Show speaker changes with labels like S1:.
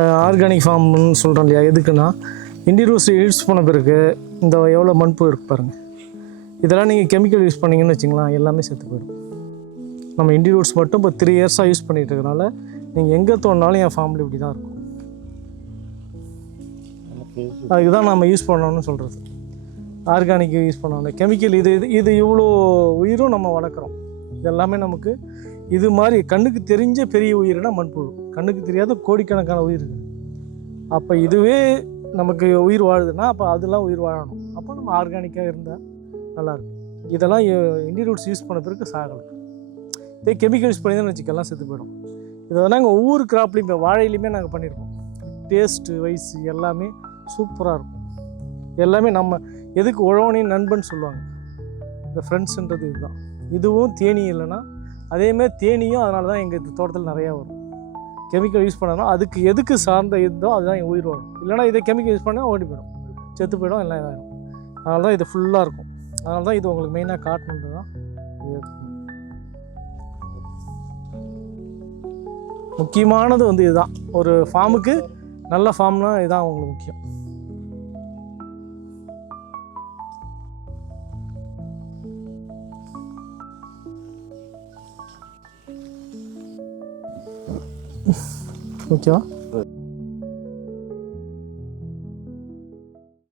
S1: Organic ஃபார்ம்னு சொல்கிறோம் இல்லையா? எதுக்குன்னா இண்டிரூஸ் யூஸ் பண்ண பிறகு இந்த எவ்வளோ மண்பு இருக்கு பாருங்கள் இதெல்லாம் நீங்கள் கெமிக்கல் யூஸ் பண்ணீங்கன்னு வச்சுங்களேன் எல்லாமே செத்து போயிடும். நம்ம இண்டி ரூட்ஸ் மட்டும் இப்போ த்ரீ இயர்ஸாக யூஸ் பண்ணிகிட்டு இருக்கனால நீங்கள் எங்கே தோணுனாலும் என் ஃபேமிலி இப்படி தான் இருக்கும். அதுக்கு தான் நம்ம யூஸ் பண்ணணும்னு சொல்கிறது ஆர்கானிக் யூஸ் பண்ணணும். கெமிக்கல் இது இது இது இவ்வளோ உயிரும் நம்ம வளர்க்குறோம். இது எல்லாமே நமக்கு இது மாதிரி கண்ணுக்கு தெரிஞ்ச பெரிய உயிரினா மண்புழு. கண்ணுக்கு தெரியாத கோடிக்கணக்கான உயிர் இருக்குது அப்போ இதுவே நமக்கு உயிர் வாழுதுன்னா அப்போ அதெல்லாம் உயிர் வாழணும். அப்போ நம்ம ஆர்கானிக்காக இருந்தால் நல்லாயிருக்கும் இதெல்லாம் இண்டி ரூட்ஸ் யூஸ் பண்ண பிறகு சாகலை. இதே கெமிக்கல் யூஸ் பண்ணி தான் வச்சுக்கலாம் செத்து போயிடும். இதை நாங்கள் ஒவ்வொரு கிராப்லையும் இப்போ வாழையிலையுமே நாங்கள் பண்ணியிருக்கோம் டேஸ்ட்டு வைஸ் எல்லாமே சூப்பராக இருக்கும். எல்லாமே நம்ம எதுக்கு உழவனையும் நண்பன் சொல்லுவாங்க? இந்த ஃப்ரெண்ட்ஸுன்றது இதுதான். இதுவும் தேனி இல்லைன்னா அதேமாதிரி தேனியும் அதனால தான் எங்கள் தோட்டத்தில் நிறையா வரும். கெமிக்கல் யூஸ் பண்ணனா அதுக்கு எதுக்கு சார்ந்த இதோ அதுதான் என் உயிர் வாழும் இல்லைனா இதை கெமிக்கல் யூஸ் பண்ணால் ஓடி போயிடும். செத்து போயிடும் எல்லாம் இதாகிடும் அதனால தான் இது ஃபுல்லாக இருக்கும். அதனால தான் இது உங்களுக்கு மெயினாக காட்டணுன்றது தான். முக்கியமானது வந்து இதுதான். ஒரு ஃபார்முக்கு நல்ல ஃபார்ம்னால் இதுதான் உங்களுக்கு முக்கியம். 그죠?